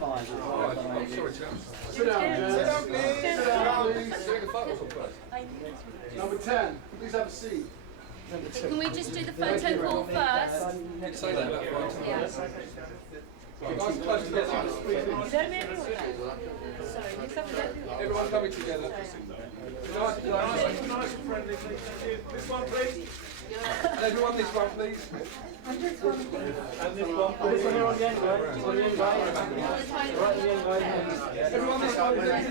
Fine. Sorry, chaps. Sit down, Jen. Sit down, please. Sit down, please. Doing the photos or first? Number 10, please have a seat. Can we just do the photo call first? You can say that about photos. Yeah. Right, guys, close together. Everyone coming together. Nice and friendly, please. This one, please. And everyone, this one, please. And this one. This one here on the end, right? On the end, right? Right at the end, right? Everyone, this one, please.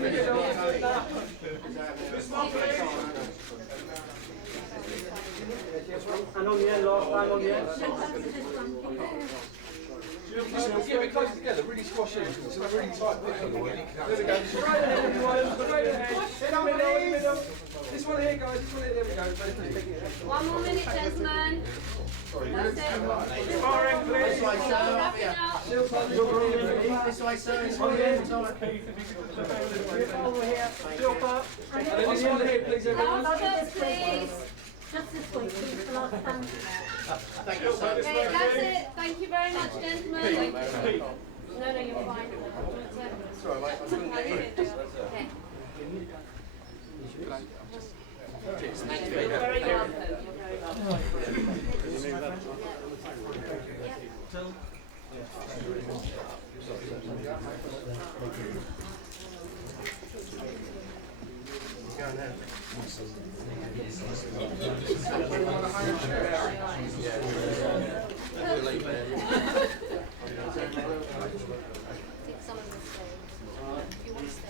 This one, please. And on the end, last time on the end. Get a bit closer together, really squash in. It's a really tight picture. There we go. Straight ahead, everyone. Straight ahead. Sit down, please. This one here, guys. This one here. There we go. 1 more minute, gentlemen. That's it. Far end, please. Wrap it up. This way, sir. This way, Over here. Shilpa. And then this one here, please, everyone. Last shots, please. Just this way, please, the last time. Thank you, sir. Okay, that's it. Thank you very much, gentlemen. No, you're fine. Sorry, mate. I couldn't get in. Okay. You're very welcome. You're very welcome. Some of them stay. If you want to stay,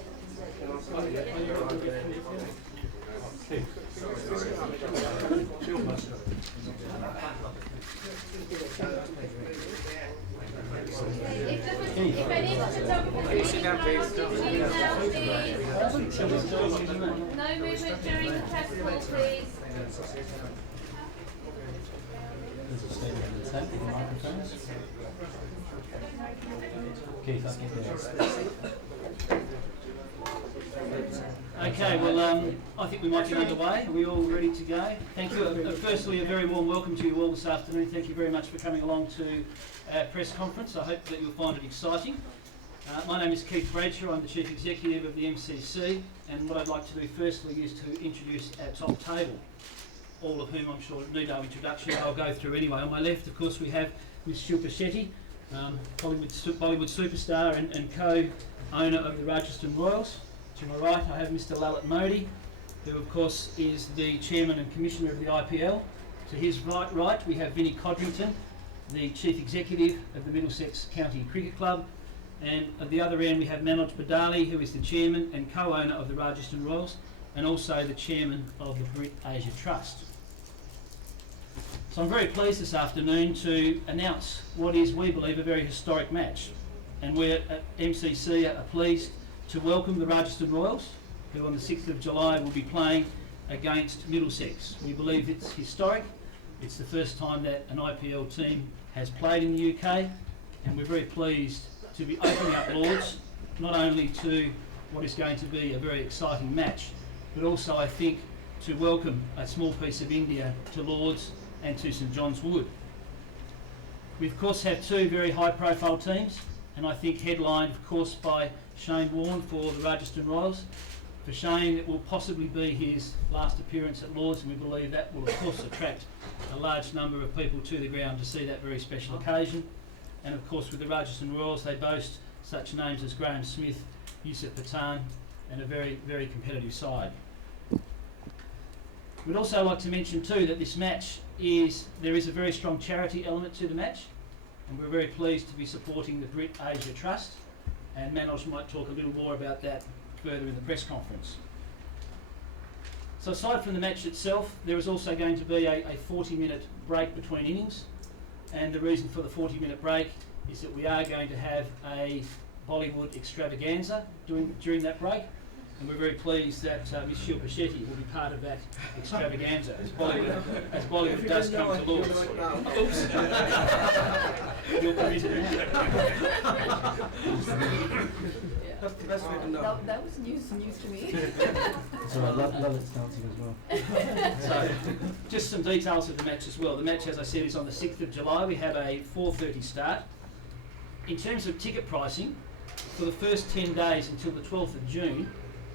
if any of the photographers need to no movement during the press call, please. Okay, well, I think we might get underway. Are we all ready to go? Thank you. Firstly, a very warm welcome to you all this afternoon. Thank you very much for coming along to our press conference. I hope that you'll find it exciting. My name is Keith Bradshaw. I'm the Chief Executive of the MCC, and what I'd like to do firstly is to introduce our top table, all of whom I'm sure need no introduction. I'll go through anyway. On my left, of course, we have Ms. Shilpa Shetty, Bollywood superstar and co-owner of the Rajasthan Royals. To my right, I have Mr. Lalit Modi, who of course is the Chairman and Commissioner of the IPL. To his right, we have Vinnie Codrington, the Chief Executive of the Middlesex County Cricket Club. And at the other end, we have Manoj Badali, who is the Chairman and co-owner of the Rajasthan Royals, and also the Chairman of the Brit Asia Trust. So I'm very pleased this afternoon to announce what is, we believe, a very historic match. And we at MCC are pleased to welcome the Rajasthan Royals, who on the 6th of July will be playing against Middlesex. We believe it's historic. It's the first time that an IPL team has played in the UK, and we're very pleased to be opening up Lords, not only to what is going to be a very exciting match, but also I think to welcome a small piece of India to Lords and to St John's Wood. We of course have two very high profile teams, and I think headlined of course by Shane Warne for the Rajasthan Royals. For Shane, it will possibly be his last appearance at Lords, and we believe that will of course attract a large number of people to the ground to see that very special occasion. And of course with the Rajasthan Royals, they boast such names as Graham Smith, Yusuf Pathan, and a very, very competitive side. We'd also like to mention too that this match there is a very strong charity element to the match, and we're very pleased to be supporting the Brit Asia Trust, and Manoj might talk a little more about that further in the press conference. So aside from the match itself, there is also going to be a 40-minute break between innings, and the reason for the 40-minute break is that we are going to have a Bollywood extravaganza during that break, and we're very pleased that Ms. Shilpa Shetty will be part of that extravaganza as Bollywood does come to Lords. Oops. You're permitted now. That's the best way to know. That was news to me. So I love its dancing as well. So, just some details of the match as well. The match, as I said, is on the 6th of July. We have a 4:30 start. In terms of ticket pricing, For the first 10 days until the 12th of June,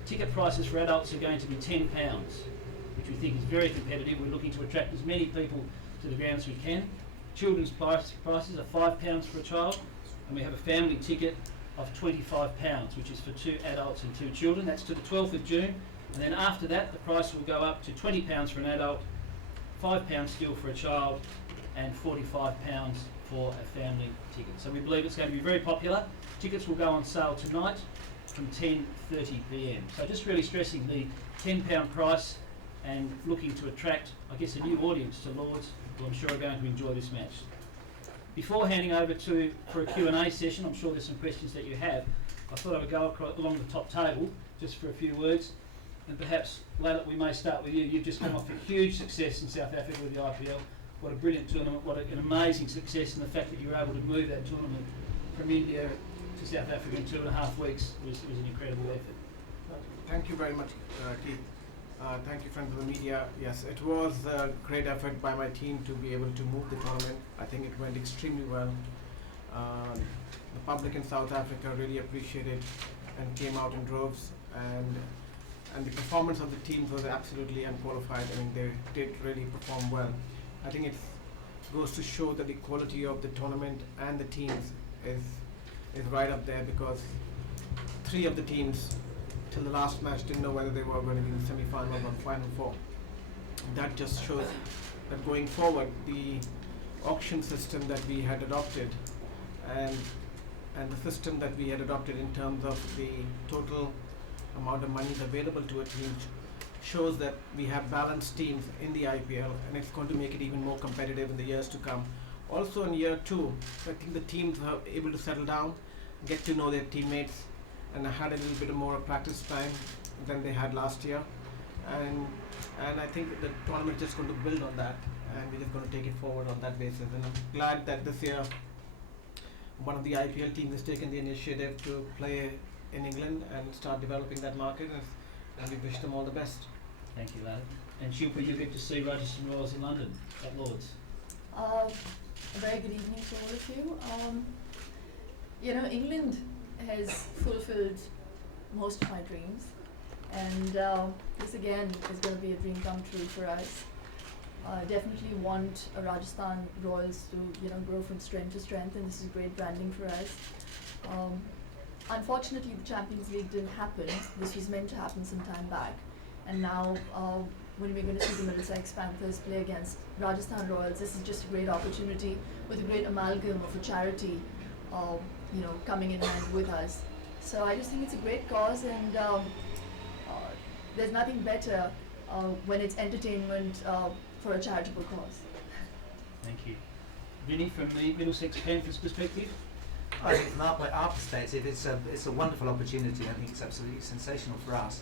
ticket prices for adults are going to be £10, which we think is very competitive. We're looking to attract as many people to the ground as we can. Children's prices are £5 for a child, and we have a family ticket of £25, which is for 2 adults and 2 children. That's to the 12th of June, and then after that the price will go up to £20 for an adult, £5 still for a child, and £45 for a family ticket. So we believe it's going to be very popular. Tickets will go on sale tonight from 10:30 p.m. So just really stressing the £10 price and looking to attract, I guess, a new audience to Lords, who I'm sure are going to enjoy this match. Before handing over for a Q&A session, I'm sure there's some questions that you have. I thought I would go along the top table just for a few words, and perhaps, Leila, we may start with you. You've just come off a huge success in South Africa with the IPL. What a brilliant tournament, what an amazing success, and the fact that you were able to move that tournament from India to South Africa in 2.5 weeks was an incredible effort. Thank you very much, Keith. Thank you, friends of the media. Yes, it was a great effort by my team to be able to move the tournament. I think it went extremely well. The public in South Africa really appreciated and came out in droves, and the performance of the teams was absolutely unqualified. I mean, they did really perform well. I think it goes to show that the quality of the tournament and the teams is right up there, because 3 of the teams till the last match didn't know whether they were going to be in the semi-final or final 4. That just shows that going forward, the auction system that we had adopted and the system that we had adopted in terms of the total amount of money available to a team shows that we have balanced teams in the IPL, and it's going to make it even more competitive in the years to come. Also in year 2, I think the teams are able to settle down, get to know their teammates, and had a little bit more practice time than they had last year. And I think the tournament is just going to build on that, and we're just going to take it forward on that basis. And I'm glad that this year one of the IPL teams has taken the initiative to play in England and start developing that market, and we wish them all the best. Thank you, Leila. And Shilpa, you get to see Rajasthan Royals in London at Lords. A very good evening to all of you. England has fulfilled most of my dreams, and this again is going to be a dream come true for us. I definitely want Rajasthan Royals to grow from strength to strength, and this is great branding for us. Unfortunately, the Champions League didn't happen. This was meant to happen some time back, and now when we're going to see the Middlesex Panthers play against Rajasthan Royals, this is just a great opportunity with a great amalgam of a charity coming in hand with us. So I just think it's a great cause, and there's nothing better when it's entertainment for a charitable cause. Thank you. Vinny, from the Middlesex Panthers perspective? I think from our perspective, it's a wonderful opportunity. I think it's absolutely sensational for us.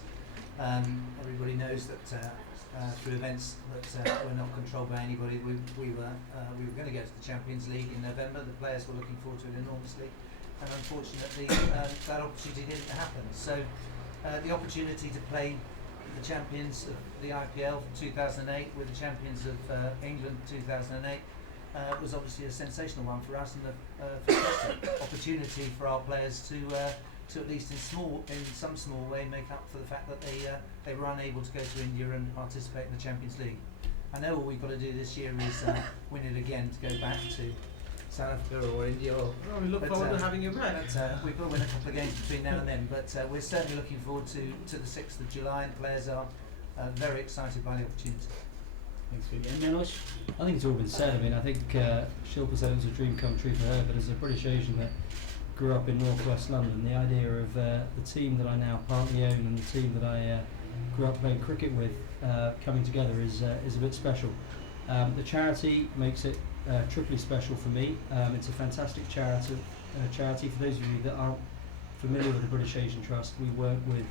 Everybody knows that through events that were not controlled by anybody, we were going to go to the Champions League in November. The players were looking forward to it enormously, and unfortunately that opportunity didn't happen. So the opportunity to play the champions of the IPL from 2008 with the champions of England 2008 was obviously a sensational one for us, and a fantastic opportunity for our players to at least in some small way make up for the fact that they were unable to go to India and participate in the Champions League. I know all we've got to do this year is win it again to go back to South Africa or India. We look forward to having you back. We've got to win a couple of games between now and then, but we're certainly looking forward to the 6th of July, and players are very excited by the opportunity. Thanks, Vinny. And Manish? I think it's all been said. I mean, I think Shilpa said it was a dream come true for her, but as a British Asian that grew up in northwest London, the idea of the team that I now partly own and the team that I grew up playing cricket with coming together is a bit special. The charity makes it triply special for me. It's a fantastic charity. For those of you that aren't familiar with the British Asian Trust, we work with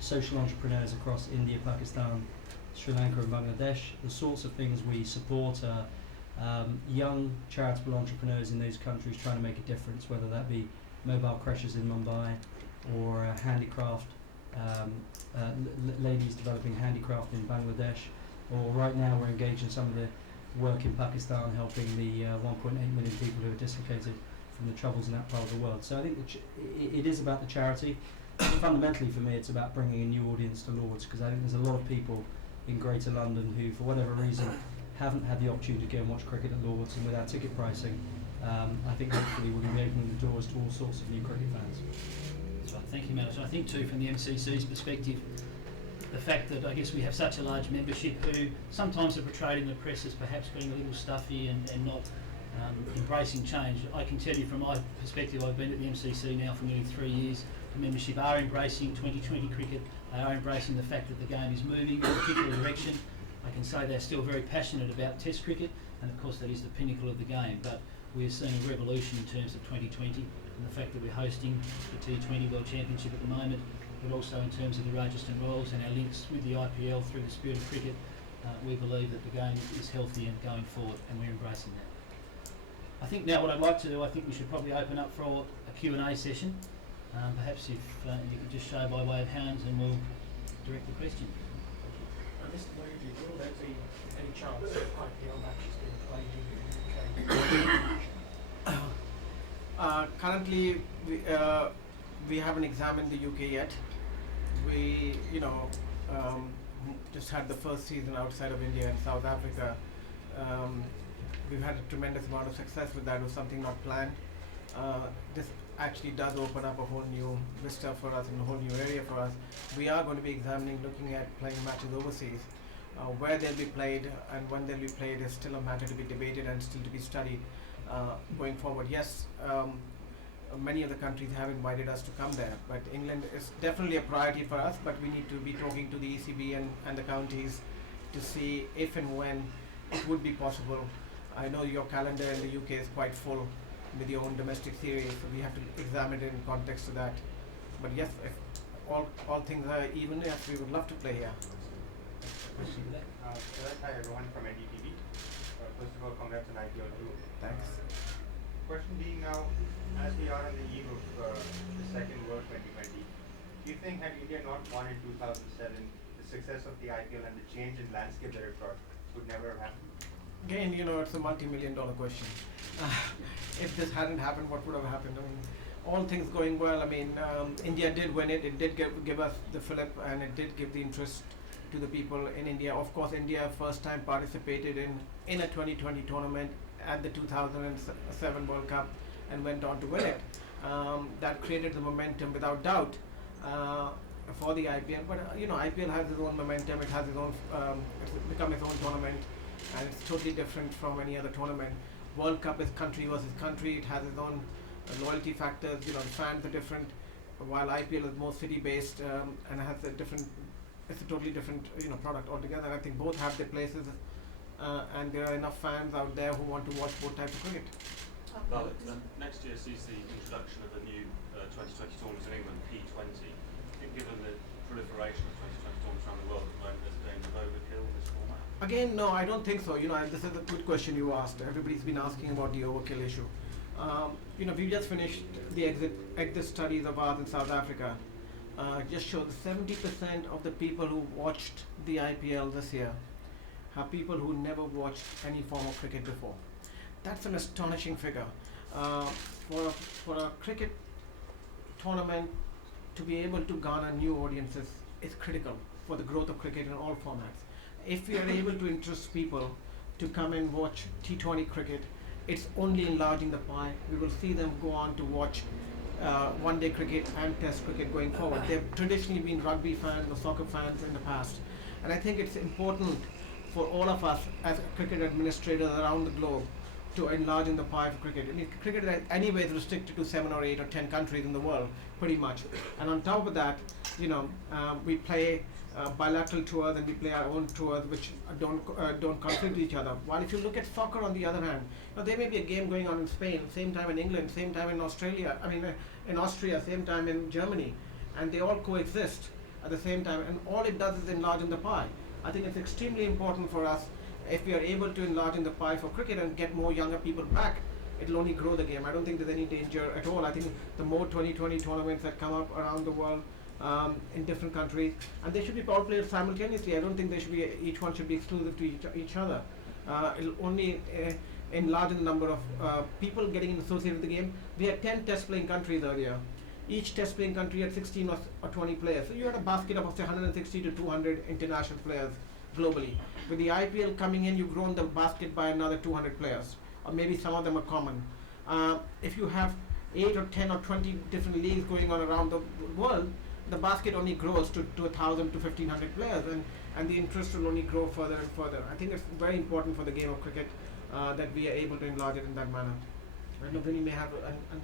social entrepreneurs across India, Pakistan, Sri Lanka and Bangladesh. The sorts of things we support are young charitable entrepreneurs in those countries trying to make a difference, whether that be mobile creches in Mumbai or handicraft, ladies developing handicraft in Bangladesh, or right now we're engaged in some of the work in Pakistan helping the 1.8 million people who are dislocated from the troubles in that part of the world. So I think it is about the charity. Fundamentally for me, it's about bringing a new audience to Lords, because I think there's a lot of people in Greater London who, for whatever reason, haven't had the opportunity to go and watch cricket at Lords, and with our ticket pricing, I think hopefully we're going to be opening the doors to all sorts of new cricket fans. That's right. Thank you, Manager. I think too, from the MCC's perspective, the fact that I guess we have such a large membership who sometimes are portrayed in the press as perhaps being a little stuffy and not embracing change. I can tell you from my perspective, I've been at the MCC now for nearly 3 years. The membership are embracing 2020 cricket. They are embracing the fact that the game is moving in a particular direction. I can say they're still very passionate about Test cricket, and of course that is the pinnacle of the game. But we're seeing a revolution in terms of 2020 and the fact that we're hosting the T20 World Championship at the moment, but also in terms of the Rajasthan Royals and our links with the IPL through the spirit of cricket. We believe that the game is healthy and going forward, and we're embracing that. I think now what I'd like to do, I think we should probably open up for a Q&A session. Perhaps if you could just show by way of hands and we'll direct the question. Mr. Moody, will there be any chance of IPL matches being played in the UK? Currently, we haven't examined the UK yet. We, just had the first season outside of India and South Africa. We've had a tremendous amount of success with that. It was something not planned. This actually does open up a whole new vista for us and a whole new area for us. We are going to be examining, looking at playing matches overseas. Where they'll be played and when they'll be played is still a matter to be debated and still to be studied going forward. Yes, many of the countries have invited us to come there, but England is definitely a priority for us, but we need to be talking to the ECB and the counties to see if and when it would be possible. I know your calendar in the UK is quite full with your own domestic series, so we have to examine it in context to that. But yes, if all things are even, yes, we would love to play here. Hi everyone from NDTV. First of all, congrats on IPL 2. Thanks. Question being now, as we are on the eve of the second World 2020, do you think had India not won in 2007, the success of the IPL and the change in landscape that it brought would never have happened? Again, it's a multi-million-dollar question. If this hadn't happened, what would have happened? I mean, all things going well. I mean, India did win it. It did give us the fillip, and it did give the interest to the people in India. Of course, India first time participated in a 2020 tournament at the 2007 World Cup and went on to win it. That created the momentum without doubt for the IPL. But IPL has its own momentum. It has its own. It's become its own tournament, and it's totally different from any other tournament. World Cup is country versus country. It has its own loyalty factors. The fans are different. While IPL is more city-based and has a different. It's a totally different product altogether. I think both have their places, and there are enough fans out there who want to watch both types of cricket. Valid. Next year sees the introduction of a new 2020 tournament in England, P20. I think given the proliferation of 2020 tournaments around the world at the moment, there's a danger of overkill in this format. Again, no, I don't think so. This is a good question you asked. Everybody's been asking about the overkill issue. We just finished the exit studies of ours in South Africa. Just showed 70% of the people who watched the IPL this year are people who never watched any form of cricket before. That's an astonishing figure. For a cricket tournament to be able to garner new audiences is critical for the growth of cricket in all formats. If we are able to interest people to come and watch T20 cricket, it's only enlarging the pie. We will see them go on to watch one-day cricket and test cricket going forward. They've traditionally been rugby fans or soccer fans in the past. And I think it's important for all of us as cricket administrators around the globe to enlarge in the pie of cricket. I mean, cricket anyway is restricted to 7 or 8 or 10 countries in the world, pretty much. And on top of that, we play bilateral tours and we play our own tours which don't conflict with each other. While if you look at soccer on the other hand, there may be a game going on in Spain, same time in England, same time in Australia, in Austria, same time in Germany, and they all coexist at the same time, and all it does is enlarge in the pie. I think it's extremely important for us if we are able to enlarge in the pie for cricket and get more younger people back, it'll only grow the game. I don't think there's any danger at all. I think the more 2020 tournaments that come up around the world in different countries, and they should be all played simultaneously. I don't think they should be each one should be exclusive to each other. It'll only enlarge the number of people getting associated with the game. We had 10 test playing countries earlier. Each test playing country had 16 or 20 players. So you had a basket of say 160 to 200 international players globally. With the IPL coming in, you've grown the basket by another 200 players, or maybe some of them are common. If you have 8 or 10 or 20 different leagues going on around the world, the basket only grows to 1,000 to 1,500 players, and the interest will only grow further and further. I think it's very important for the game of cricket that we are able to enlarge it in that manner. I know Vinny may have and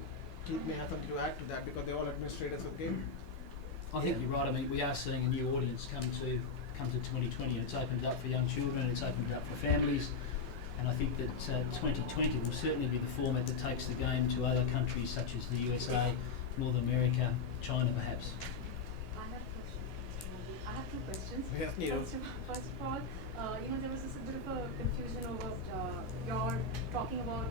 Keith may have something to add to that because they're all administrators of the game. I think you're right. I mean, we are seeing a new audience come to 2020, and it's opened up for young children, and it's opened it up for families. And I think that 2020 will certainly be the format that takes the game to other countries such as the USA, North America, China perhaps. I have a question. I have two questions. Yes, Neil. First of all, there was a bit of a confusion over your talking about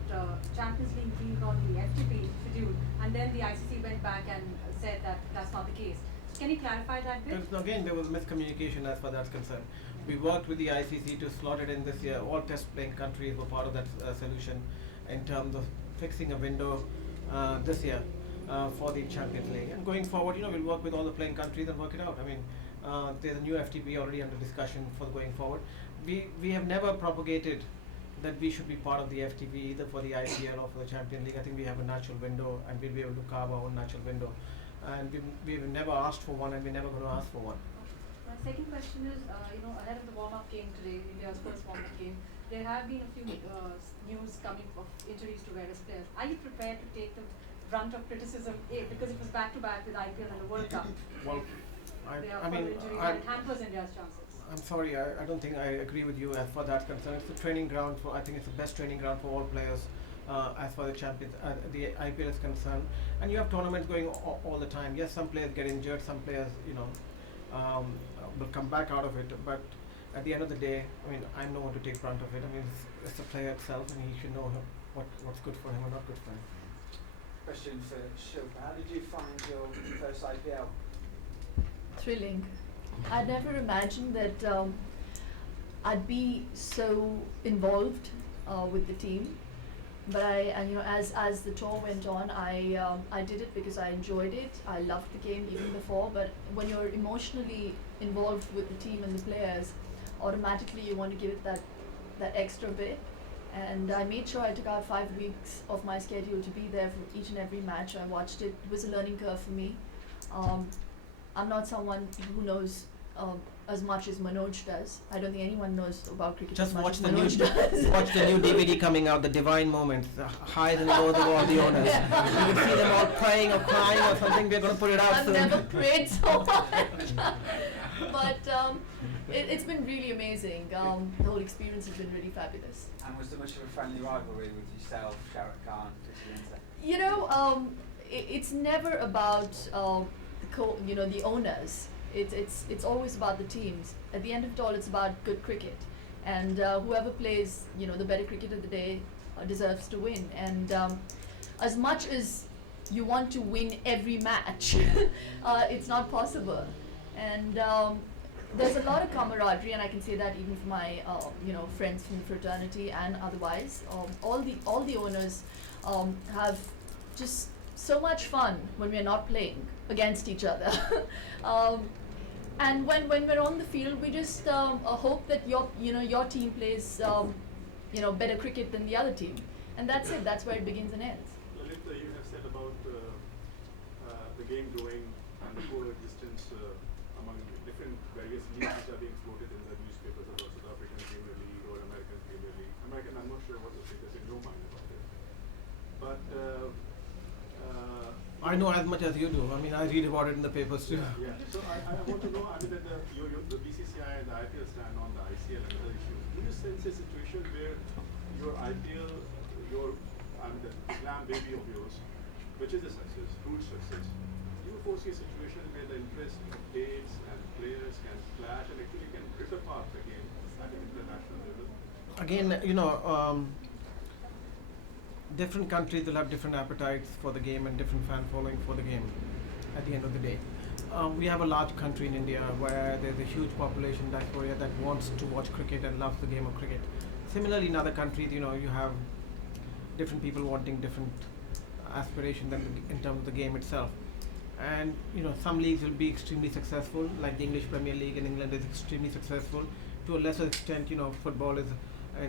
Champions League being on the FTP schedule, and then the ICC went back and said that that's not the case. So can you clarify that bit? Again, there was miscommunication as far as that's concerned. We worked with the ICC to slot it in this year. All test playing countries were part of that solution in terms of fixing a window this year for the Champions League. And going forward, we'll work with all the playing countries and work it out. I mean, there's a new FTP already under discussion for going forward. We have never propagated that we should be part of the FTP either for the IPL or for the Champions League. I think we have a natural window, and we'll be able to carve our own natural window. And we've never asked for one, and we're never going to ask for one. My second question is, ahead of the warm-up game today, India's first warm-up game, there have been a few news coming of injuries to various players. Are you prepared to take the brunt of criticism, because it was back-to-back with IPL and the World Cup? Well, There are injuries and hampers India's chances. I'm sorry, I don't think I agree with you as far as that's concerned. It's a training ground I think it's the best training ground for all players as far as the IPL is concerned. And you have tournaments going all the time. Yes, some players get injured, some players, will come back out of it. But at the end of the day, I mean, I'm no one to take front of it. I mean, it's the player itself, and he should know what's good for him or not good for him. Question for Shilpa. How did you find your first IPL? Thrilling. I never imagined that I'd be so involved with the team, but as the tour went on, I did it because I enjoyed it. I loved the game even before, but when you're emotionally involved with the team and the players, automatically you want to give it that extra bit. And I made sure I took out 5 weeks of my schedule to be there for each and every match. I watched it. It was a learning curve for me. I'm not someone who knows as much as Manoj does. I don't think anyone knows about cricket Just as much watch as the Manoj does. watch the new DVD coming out, The Divine Moments, the highs and lows of all the owners. You will see them all praying or crying or something. We're going to put it out I've soon. never prayed so much. But it's been really amazing. The whole experience has been really fabulous. And was there much of a friendly rivalry with yourself, Shah Rukh Khan, Prithvi? It's never about the owners. It's always about the teams. At the end of it all, it's about good cricket, and whoever plays the better cricket of the day deserves to win. And as much as you want to win every match, it's not possible. And there's a lot of camaraderie, and I can say that even from my friends from the fraternity and otherwise. All the owners have just so much fun when we're not playing against each other. And when we're on the field, we just hope that your team plays better cricket than the other team, and that's it. That's where it begins and ends. Lalit, you have said about the game growing and the coexistence among different various leagues which are being floated in the newspapers about South African Premier League or American Premier League. American, I'm not sure what the status in your mind about it. But I know as much as you do. I mean, I read about it in the papers too. Yeah. So I want to know, that the BCCI and the IPL stand on the ICL and other issues. Do you sense a situation where your IPL, the glam baby of yours, which is a success, huge success, do you foresee a situation where the interest of dates and players can clash and actually can rip apart the game at an international level? Again, different countries will have different appetites for the game and different fan following for the game at the end of the day. We have a large country in India where there's a huge population diaspora that wants to watch cricket and loves the game of cricket. Similarly, in other countries, you have different people wanting different aspirations in terms of the game itself. And some leagues will be extremely successful, like the English Premier League in England is extremely successful. To a lesser extent, football is,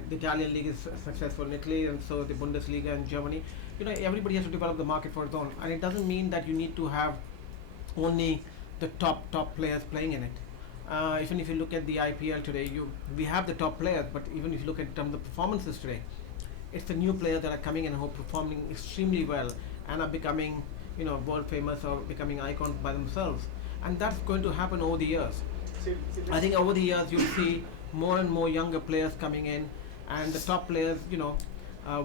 the Italian league is successful in Italy, and so the Bundesliga in Germany. Everybody has to develop the market for its own, and it doesn't mean that you need to have only the top players playing in it. Even if you look at the IPL today, we have the top players, but even if you look at terms of performances today, it's the new players that are coming in who are performing extremely well and are becoming world famous or becoming icons by themselves, and that's going to happen over the years. I think over the years you'll see more and more younger players coming in, and the top players,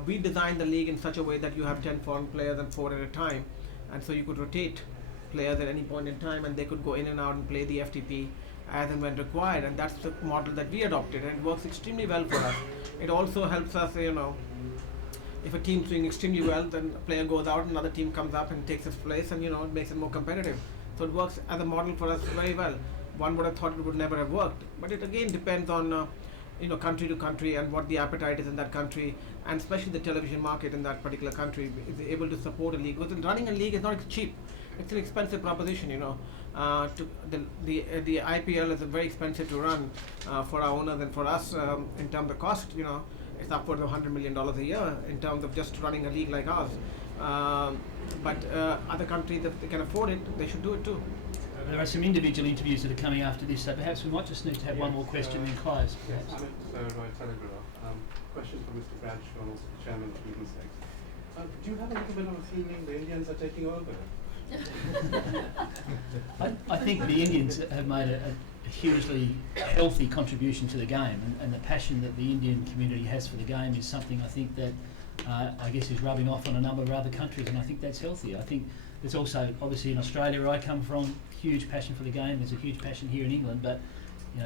we designed the league in such a way that you have 10 foreign players and 4 at a time, and so you could rotate players at any point in time, and they could go in and out and play the FTP as and when required, and that's the model that we adopted, and it works extremely well for us. It also helps us, if a team's doing extremely well, then a player goes out, another team comes up and takes its place, and it makes it more competitive. So it works as a model for us very well. One would have thought it would never have worked, but it again depends on country to country and what the appetite is in that country, and especially the television market in that particular country is able to support a league. Because running a league is not cheap; it's an expensive proposition. The IPL is very expensive to run for our owners and for us in terms of cost. It's upwards of $100 million a year in terms of just running a league like ours. But other countries, if they can afford it, they should do it too. There are some individual interviews that are coming after this, so perhaps we might just need to have one more question and then close. So, question for Mr. Bradshaw and also the Chairman of DVCAM. Do you have a little bit of a feeling the Indians are taking over? I think the Indians have made a hugely healthy contribution to the game, and the passion that the Indian community has for the game is something I think that I guess is rubbing off on a number of other countries, and I think that's healthy. I think there's also, obviously in Australia where I come from, huge passion for the game. There's a huge passion here in England, but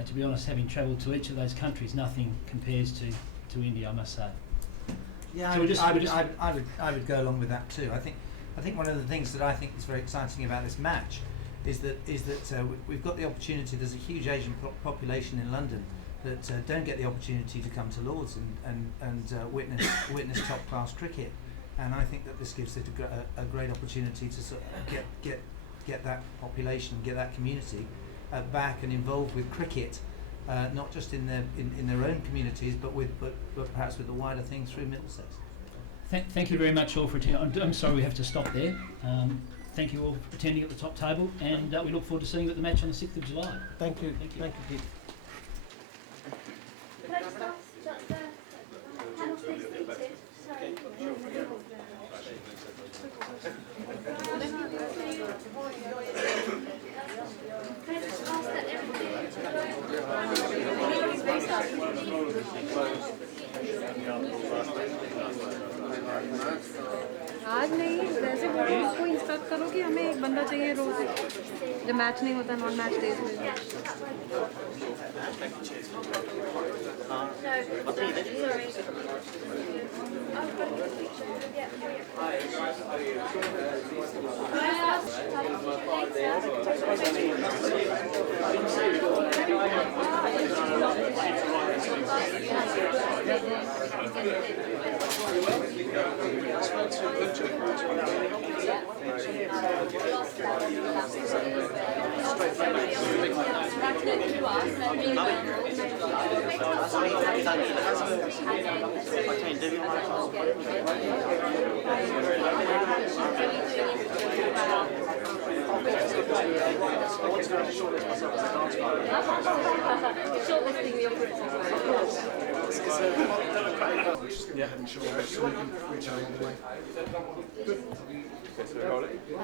to be honest, having travelled to each of those countries, nothing compares to India, I must say. Yeah, So I would go along with that too. I think one of the things that I think is very exciting about this match is that we've got the opportunity. There's a huge Asian population in London that don't get the opportunity to come to Lords and witness top class cricket, and I think that this gives it a great opportunity to sort of get that population, get that community back and involved with cricket, not just in their own communities, but perhaps with the wider thing through Middlesex. Thank you very much all for attending. I'm sorry we have to stop there. Thank you all for attending at the top table, and we look forward to seeing you at the match on the 6th of July. Thank you. Thank you. Thank you, Pete. Can I just ask the panel please seated? Sorry. Can I just ask that आज नहीं वैसे बोलो उसको instruct करो कि हमें एक बंदा चाहिए रोज जब मैच नहीं होता नॉन मैच डेज में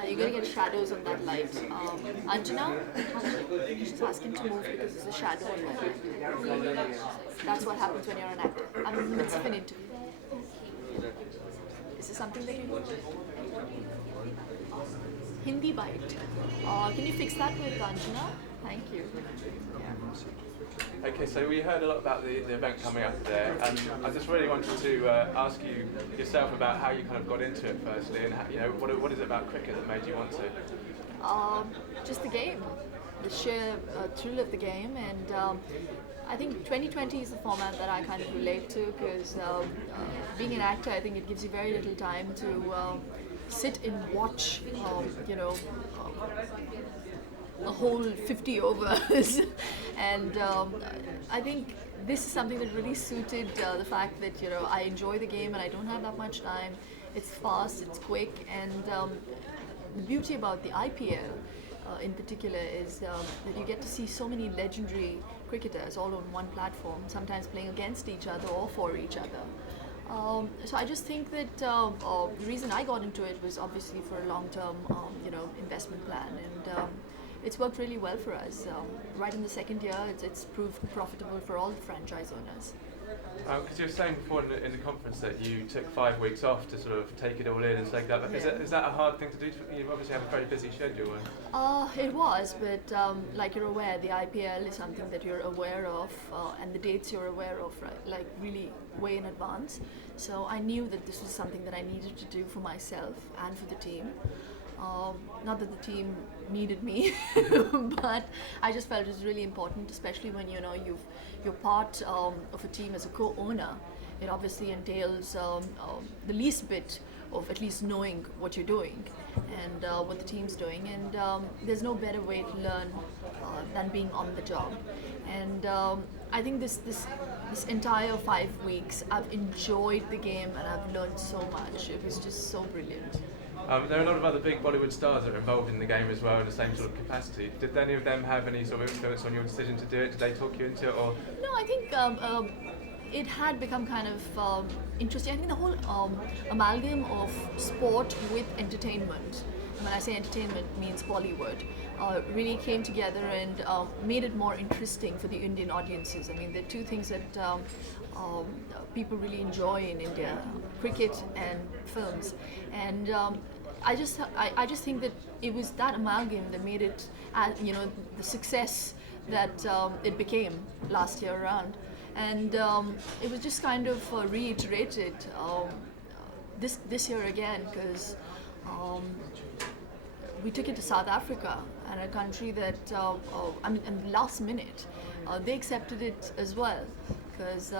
You're going to get shadows on that light. Anjana, just ask him to move because there's a shadow on that light. That's what happens when you're an actor. I'm in the midst of an interview. Is this something that you do? Hindi bite. Can you fix that with Anjana? Thank you. Okay, so we heard a lot about the event coming up there, and I just really wanted to ask you yourself about how you kind of got into it firstly, and how, what is it about cricket that made you want to? just the game, the sheer thrill of the game, and I think 2020 is the format that I kind of relate to because being an actor, I think it gives you very little time to sit and watch, a whole 50 overs, and I think this is something that really suited the fact that I enjoy the game and I don't have that much time. It's fast, it's quick, and the beauty about the IPL in particular is that you get to see so many legendary cricketers all on one platform, sometimes playing against each other or for each other. So I just think that the reason I got into it was obviously for a long-term, investment plan, and it's worked really well for us. Right in the second year, it's proved profitable for all the franchise owners. Because you were saying before in the conference that you took 5 weeks off to sort of take it all in and take that. Yeah. Is that a hard thing to do? You obviously have a very busy schedule. It was, but like you're aware, the IPL is something that you're aware of, and the dates you're aware of, right? Like really way in advance. So I knew that this was something that I needed to do for myself and for the team. Not that the team needed me, but I just felt it was really important, especially when you're part of a team as a co-owner. It obviously entails the least bit of at least knowing what you're doing and what the team's doing, and there's no better way to learn than being on the job. And I think this entire 5 weeks, I've enjoyed the game and I've learned so much. It was just so brilliant. There are a lot of other big Bollywood stars that are involved in the game as well in the same sort of capacity. Did any of them have any sort of influence on your decision to do it? Did they talk you into it? Or? No, I think it had become kind of interesting. I think the whole amalgam of sport with entertainment, when I say entertainment means Bollywood, really came together and made it more interesting for the Indian audiences. I mean, there are two things that people really enjoy in India: cricket and films. And I just think that it was that amalgam that made it, the success that it became last year around. And it was just kind of reiterated this year again, because we took it to South Africa, and a country that, and last minute, they accepted it as well, because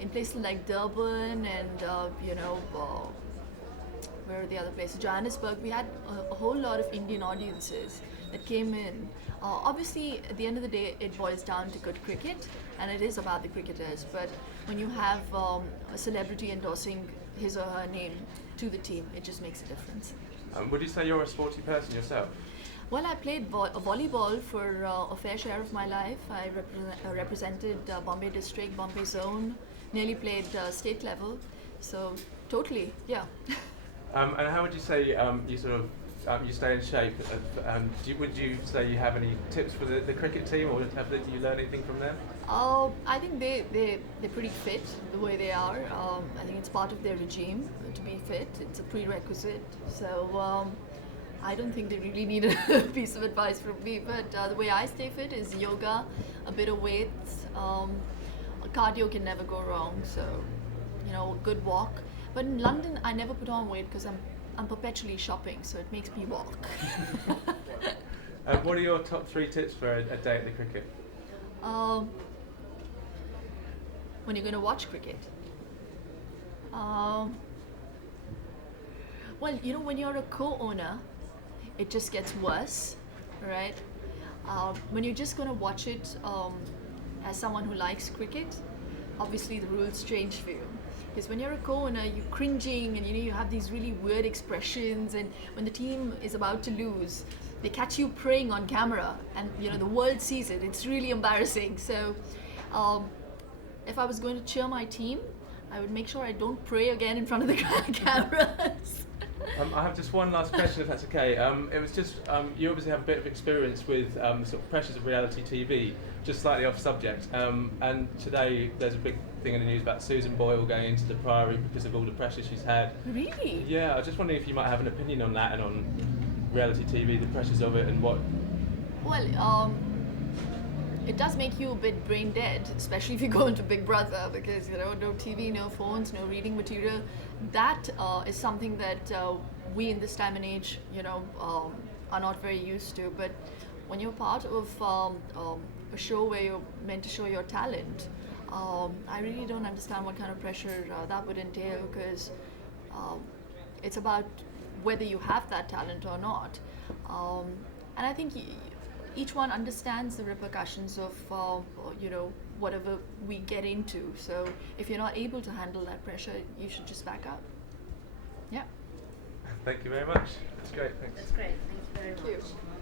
in places like Durban and, where are the other places? Johannesburg, we had a whole lot of Indian audiences that came in. Obviously, at the end of the day, it boils down to good cricket, and it is about the cricketers. But when you have a celebrity endorsing his or her name to the team, it just makes a difference. Would you say you're a sporty person yourself? Well, I played volleyball for a fair share of my life. I represented Bombay District, Bombay Zone, nearly played state level. So, totally, yeah. And how would you say you sort of you stay in shape? Would you say you have any tips for the cricket team, or do you learn anything from them? I think they're pretty fit the way they are. I think it's part of their regime to be fit. It's a prerequisite. So I don't think they really need a piece of advice from me. But the way I stay fit is yoga, a bit of weights. Cardio can never go wrong. So a good walk. But in London, I never put on weight because I'm perpetually shopping, so it makes me walk. What are your top 3 tips for a day at the cricket? When you're going to watch cricket. Well, when you're a co-owner, it just gets worse, right? When you're just going to watch it as someone who likes cricket, obviously the rules change for you. Because when you're a co-owner, you're cringing and you have these really weird expressions, and when the team is about to lose, they catch you praying on camera, and the world sees it. It's really embarrassing. So if I was going to cheer my team, I would make sure I don't pray again in front of the cameras. I have just one last question, if that's okay. It was just, you obviously have a bit of experience with sort of pressures of reality TV, just slightly off subject. And today there's a big thing in the news about Susan Boyle going into the Priory because of all the pressure she's had. Really? Yeah, I was just wondering if you might have an opinion on that and on reality TV, the pressures of it and what... Well, it does make you a bit brain dead, especially if you go into Big Brother, because no TV, no phones, no reading material. That is something that we in this time and age, are not very used to. But when you're part of a show where you're meant to show your talent, I really don't understand what kind of pressure that would entail, because it's about whether you have that talent or not. And I think each one understands the repercussions of whatever we get into. So if you're not able to handle that pressure, you should just back up. Yeah. Thank you very much. That's great. Thanks. That's great. Thank you very much. Thank you.